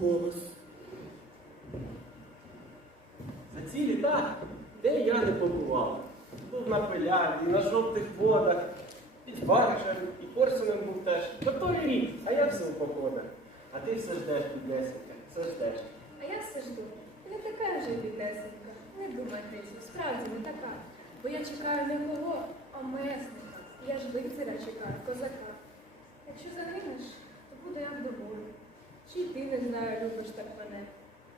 голос. За ці літа, де я не побував. Був на Пиляді, на жовтих водах, під баржем і Корсунем був теж. Готовий рік, а я все у походах. А ти все ждеш, піднесенька, все ждеш. А я все жду. І не така вже біднесенька. Не думай, Грицю, справді не така. Бо я чекаю не кого, а месника. Я ж лицаря чекаю, козака. Якщо загинеш, то буде я вдоволі. Чи ти не знаю, любиш так мене.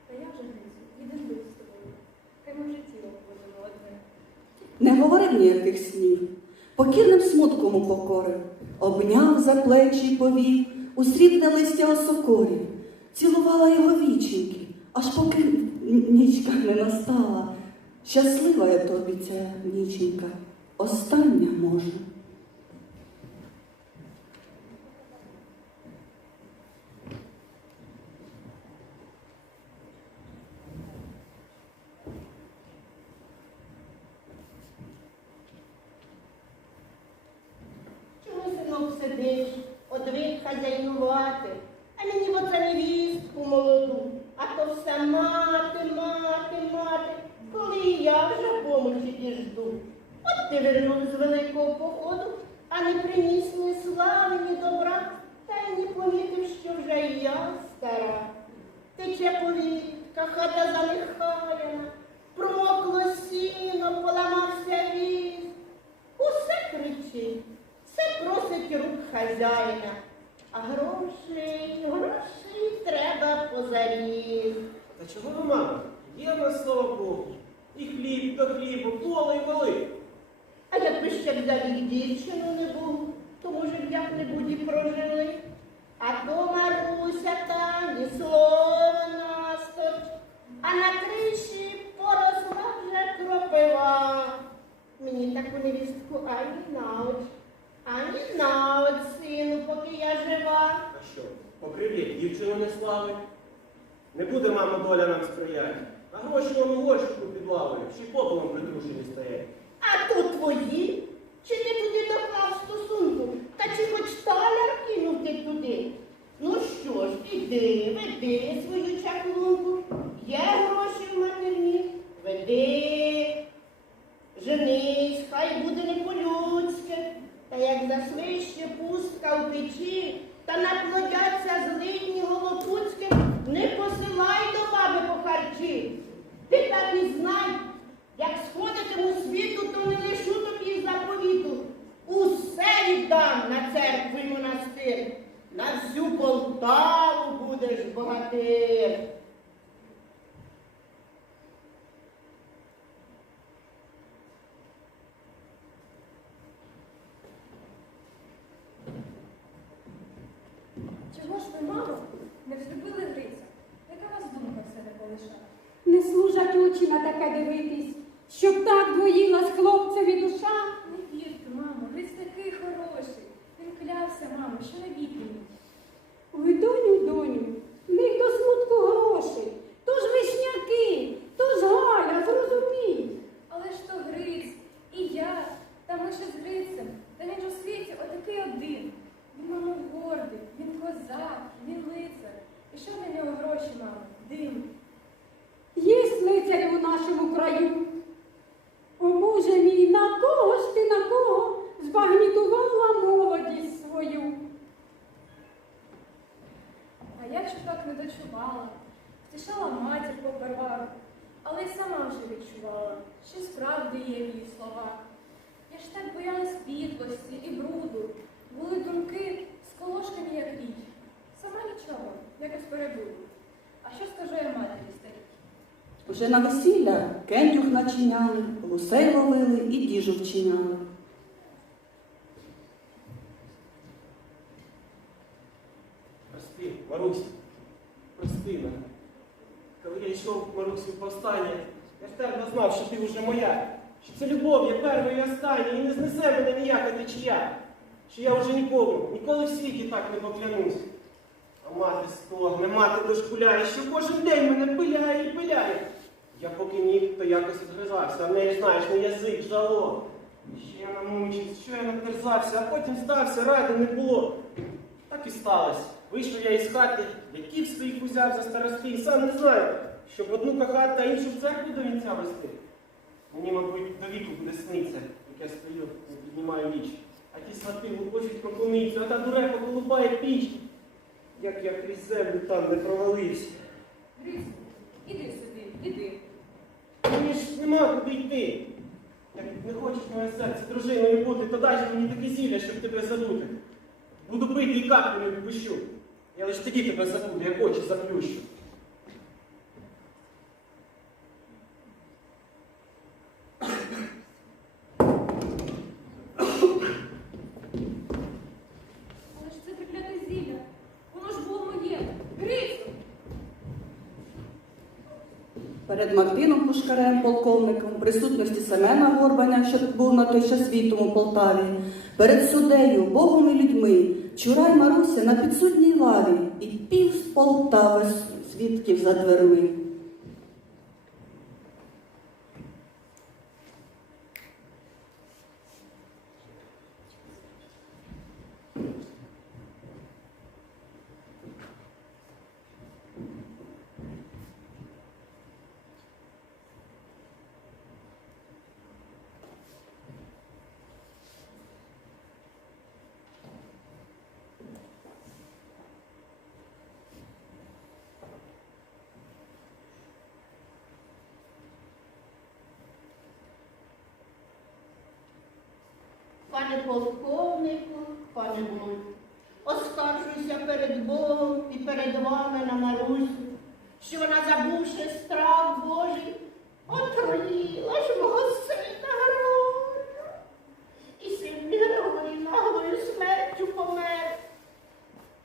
Та я вже Грицю, їдем бить з тобою. Хай ми вже тіло будемо одне. Не говорив ніяких снів, покірним смутком упокорив, обняв за плечі й повів у срібне листя осокорів, цілувала його віченьки, аж поки нічка не настала. Щаслива я тобі ця ніченька, остання може. Хазяйнувати, а мені в оце невістку молоду, а то все мати, мати, мати, коли я вже помочі ті жду. От ти вернув з великого походу, а не приніс ні слави, ні добра, та й не помітив, що вже я стара. Тече повітка, хата занехаяна, промокло сіно, поламався віз. Усе кричить, все просить рук хазяїна, а грошей, грошей треба позаріз. Та чого ви, мама? Є в нас, слава Богу. І хліб до хлібу, поле і воли. А якби ще за їх дівчину не було, то може б як-небудь і прожили. А то Маруся та ні слова насточ, а на криші поросла вже кропива. Мені таку невістку ані наоч, ані наоч, сину, поки я жива. А що, покрив'я дівчину не слави? Не буде, мама, доля нам сприяти. А гроші вам у горщику під лавою, й попелом притрушені стоять. А то твої? Чи ти туди доклав стосунку? Та чи хоч таляр кинув ти туди? Ну що ж, іди, веди свою чаклунку. Є гроші в матерні, веди. Женись, хай буде не по-людськи. Та як засвище пустка в печі, Está na comunidade dos Estados все не служать очі на таке дивитись, щоб так двоїлась хлопцеві душа. Не вірте, мамо, ви такий хороший. Він клявся, мамо, що не вітриміть. Ой, доню, доню, в них до смутку грошей. То ж вишняки, то ж Галя, зрозумій. Але ж то Гриць, і я, та ми ще з Грицем, та він ж у світі отакий один. Він, мамо, гордий, він козак, він лицар. І що для нього гроші, мамо? Дим. Є лицарі у краю. О Боже мій, на кого ж ти на кого збагнітувала молодість свою? А я чуток не дочувала, втішала матір попервах, але й сама вже відчувала, що справді є в її словах. Я ж так боялась підлості і бруду, були думки з колошками, як річ. Сама нічого, якось перебуду. А що скажу я матері старій? Вже на весілля кендюх начиняли, гусей ловили і діжу вчиняли. Прости, Марусь, прости мене. Коли я йшов Марусі в повстання, я ж твердо знав, що ти вже моя, що це любов є перша і остання, і не знесе мене ніяка течія. що я вже нікому, ніколи в світі так не поклянусь. А мати стогне, мати дошкуляє, що кожен день мене пиляє і пиляє. Я поки міг, то якось відгризався, а в неї, знаєш, не язик, жало. Що я намучився, що я натерзався, а потім стався, ради не було. Так і сталося. Вийшов я із хати, яків своїх узяв за старости, і сам не знаю, щоб одну кохати, а іншу в церкву до вінця вести. Мені, мабуть, до віку буде сниться, як я стою, не піднімаю віч. А ті свати лупочуть кокуницю, а та дурепа голубає піч. Як я крізь землю там не провалився. Грицько, іди сюди, іди. Мені ж нема куди йти. Як не хочеш моє серце дружиною бути, то дай мені таке зілля, щоб тебе забути. Буду пити і каплю не відпущу. Я лише тоді тебе забуду, як очі заплющу. Але ж це прикляте зілля. Воно ж було моє. Грицько! Перед Пушкарем, полковником, в присутності Семена Горбаня, що був на той час світом у Полтаві, перед суддею, Богом і людьми, Чурай Маруся на підсудній лаві і пів з Полтави свідків за дверми. Пане полковнику, пане Боже, оскаржуюся перед Богом і перед вами на Марусю, що вона, забувши страх Божий, отруїла ж мого сина Григорія. І син Григорій наглою смертю помер.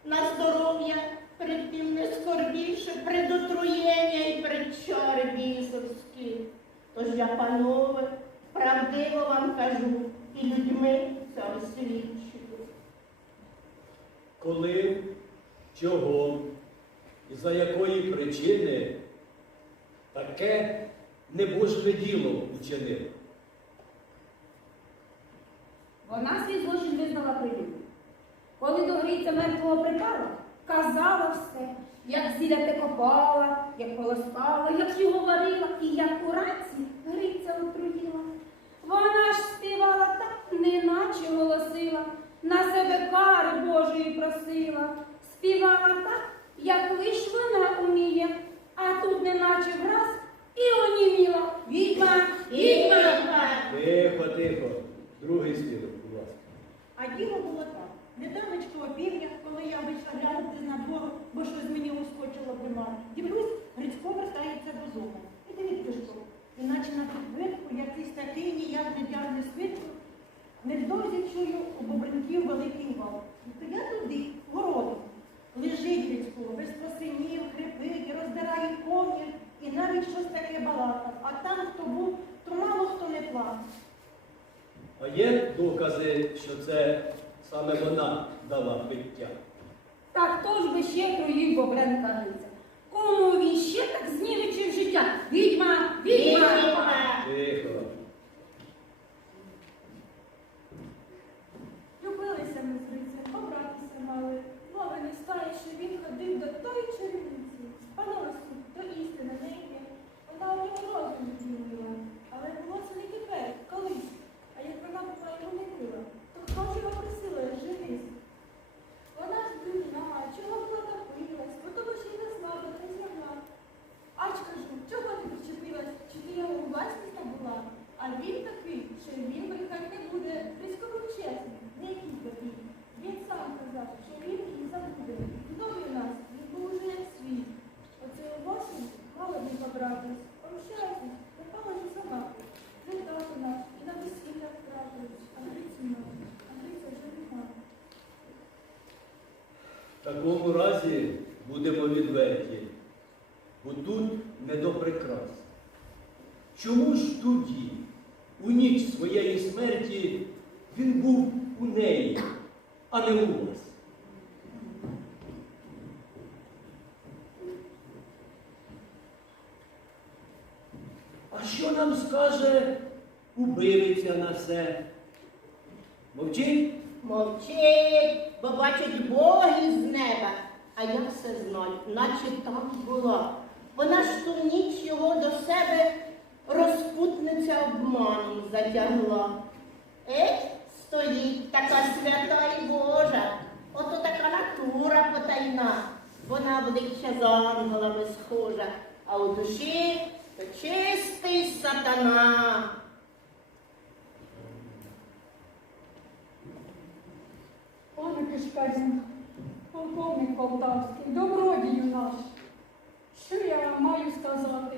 На здоров'я перед тим не скорбівши, пред отруєння і пред чари бісовські. Тож я, панове, правдиво вам кажу, і людьми це освідчую. коли, чого і за якої причини таке небожеве діло учинив. Вона свій злочин визнала привіт. Коли до грійця мертвого припала, казала все, як зілля те копала, як полоскала, як його варила, і як у раці гриця отруїла. Вона ж співала так, неначе голосила, на себе кари Божої просила, співала так, як лиш вона уміє, а тут неначе враз і оніміла. Відьма, відьма! Тихо, тихо. Другий свідок, будь ласка. А діло було так. Недавнечко опів'я, коли я вийшла глянути на двор, бо щось мені ускочило прима. Дивлюсь, Грицько вертається додому. І дивіться що, іначе на підвитку якийсь такий ніяк не свитку. Невдовзі чую у бобринків великий вал. І то я туди, городом. Лежить Грицько, без просинів, хрипить, роздирає комір і навіть щось таке балакав. А там, хто був, то мало хто не плакав. А є докази, що це саме вона дала пиття? Так хто ж би ще троїв Бобренка? Кому він ще так знівечив життя? Відьма, відьма! Тихо. Любилися ми з Грицем, побратися мали. Мови не стає, що він ходив до тої черниці. Панове суд, то істина не йде. Вона у нього розум змінила. Але було це не тепер, колись. А як вона була його не била, то хто ж його просила, женись? Вона ж дивна, чого була топилась, бо того ще й не знала, не змогла. Ач кажу, чого ти причепилась, чи ти його власність набула? А він такий, що він брехати не буде, близько був чесний, не якийсь такий. Він сам казав, що він її забуде. Новий у нас, він був уже як свій. Оце у осінь втратились, а Гриці нема, вже нема. В такому разі будемо відверті, бо тут не до прикрас. Чому ж тоді, у ніч своєї смерті, він був у неї, а не у вас. А що нам скаже убивиця на все? Мовчить? Мовчить, бо бачить боги з неба. А я все знаю, наче там була. Вона ж ту ніч його до себе розпутниця обманом затягла. Еть, стоїть така свята і Божа. Ото така натура потайна. Вона буде ще з ангелами схожа, а у душі то чистий сатана. Пане Кишпезін, полковник Полтавський, добродію наш. Що я маю сказати?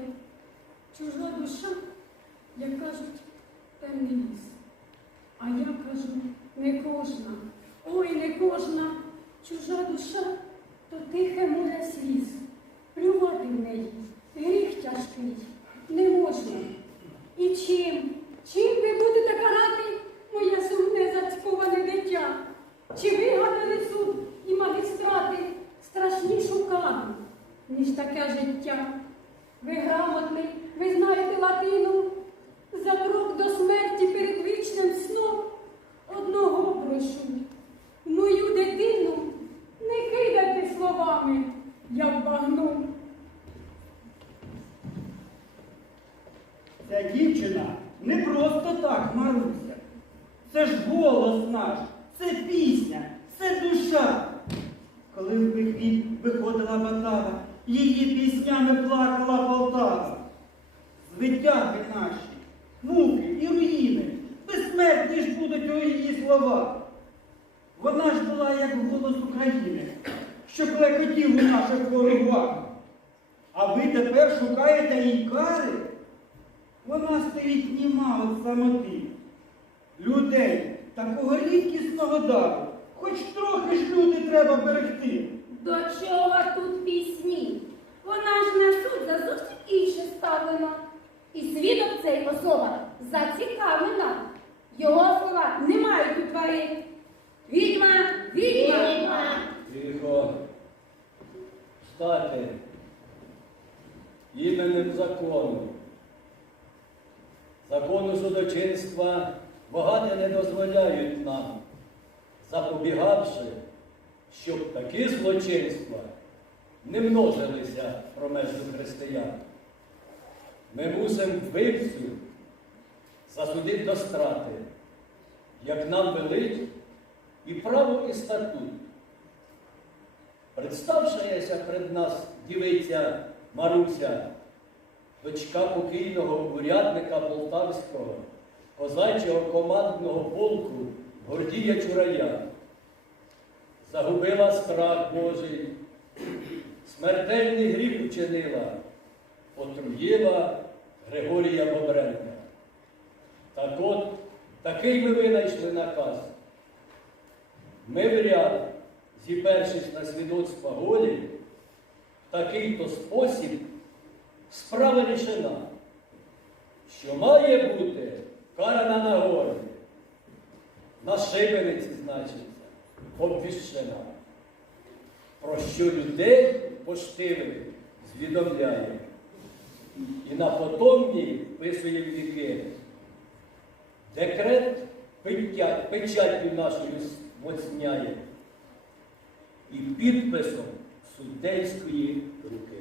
Чужа душа, як кажуть, темний ліс. А я кажу, не кожна, ой, не кожна чужа душа, то тихе море сліз. Життя? Ви грамотний, ви знаєте латину, за крок до смерті перед вічним сном одного прошу. Мою дитину не кидайте словами, як багну. Ця дівчина не просто так, Маруся. Це ж голос наш, це пісня, це душа. Коли в пихві виходила Батава, її піснями плакала Полтава. Звитяги наші, муки і руїни, безсмертні ж будуть у її слова. Вона ж була як голос України, що клекотів у наших ворогах. А ви тепер шукаєте їй кари? Вона стоїть німа от самоти. Людей такого рідкісного дару, хоч трохи ж люди треба берегти. До чого тут пісні? Вона ж на суд за зовсім інше ставлена. І свідок цей особа зацікавлена. Його слова не мають утворити. Відьма, відьма! Відьма. Тихо. Встати. Іменем закону. Закону судочинства багато не дозволяють нам, запобігавши, щоб такі злочинства не множилися промежду християн. Ми мусимо вбивцю засудити до страти, як нам велить і право, і статут. Представшаяся пред нас дівиця Маруся, дочка покійного урядника Полтавського, козачого командного полку Гордія Чурая, загубила страх Божий, смертельний гріх учинила, отруїла Григорія Бобренка. Так от, такий ми винайшли наказ. Ми в ряд, зіпершись на свідоцтва голі, в такий-то спосіб справа рішена, що має бути карана на горі, на шибениці, значиться, обвіщена, про що людей поштивих звідомляє, і на потомній писує віки. Декрет печаттю нашою моцняє і підписом суддейської руки.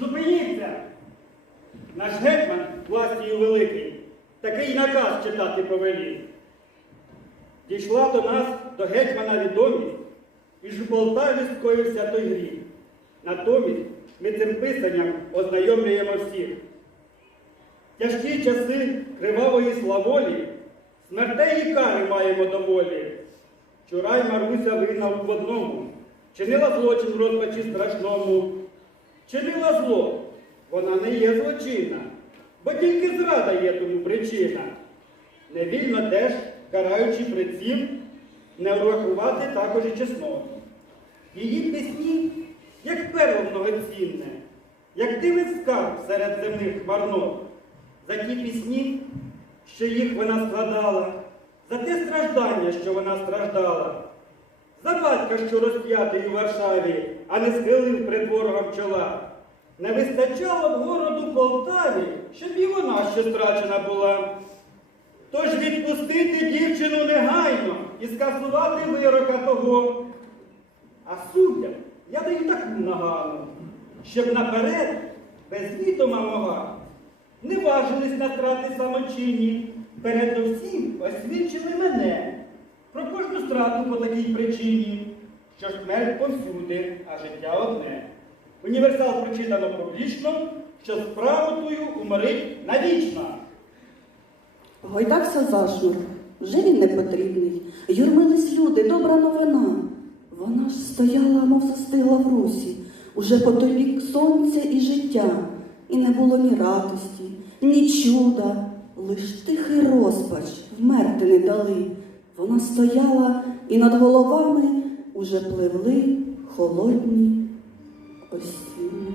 Зупиніться! Наш гетьман, властію великий, такий наказ читати повелів. Дійшла до нас до гетьмана відомість, і ж у Полтаві скоївся гріх. Натомість ми цим писанням ознайомлюємо всіх. Тяжкі часи кривавої славолі, смертей і кари маємо доволі. Чурай Маруся винав в одному, чинила злочин в розпачі страшному. Чинила зло, вона не є злочинна, бо тільки зрада є тому причина. Невільно теж, караючи приців, не врахувати також і чесноту. Її пісні як перло многоцінне, як дивий скарб серед земних марнот, за ті пісні, що їх вона складала, за те страждання, що вона страждала, за батька, що розп'ятий у Варшаві, а не схилив пред ворогом чола. Не вистачало б городу Полтаві, щоб і вона ще страчена була. Тож відпустити дівчину негайно і скасувати вирока того. А суддям я даю таку нагану, щоб наперед, без відома мого, не важились на страти самочинні, передовсім освідчили мене про кожну страту по такій причині, що смерть повсюди, а життя одне. Універсал прочитано публічно, що справу тую уморить навічно. Гойдався зашнур, вже він не потрібний. Юрмились люди, добра новина. Вона ж стояла, мов застигла в русі, уже по той бік сонця і життя, і не було ні радості, ні чуда, лиш тихий розпач вмерти не дали. Вона стояла, і над головами уже пливли холодні осінні.